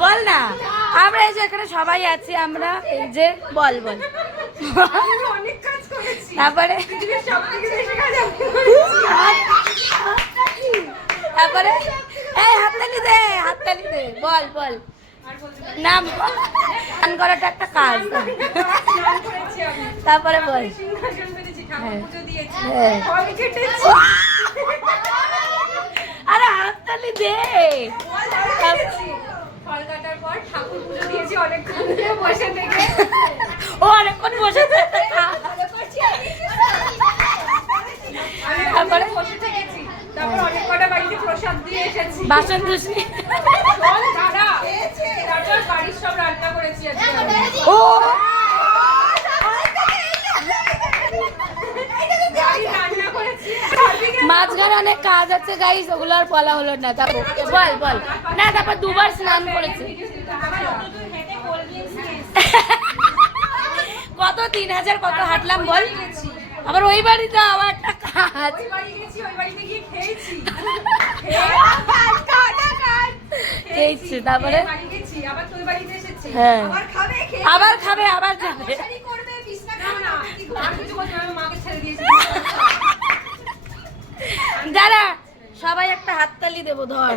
বল না, আমরা এই যে এখানে সবাই আছি, আমরা এই যে বল বল তারপরে তারপরে এই হাততালি দে বল বল না, গান করাটা একটা কাজ। তারপরে বল আরে হাততালি দে। ও অনেকক্ষণ বসে তারপরে বাসন ধুসনি। ও মাঝখানে অনেক কাজ আছে গাইস, ওগুলো আর বলা হলো না। তারপর বল বল না, তারপর দুবার স্নান করেছে। কত 3000 কত হাঁটলাম বল, আবার ওই বাড়িতে আবার একটা কাজ। খেয়েছি তারপরে হ্যাঁ আবার খাবে আবার যাবে। যারা সবাই একটা হাততালি দেবো, ধর।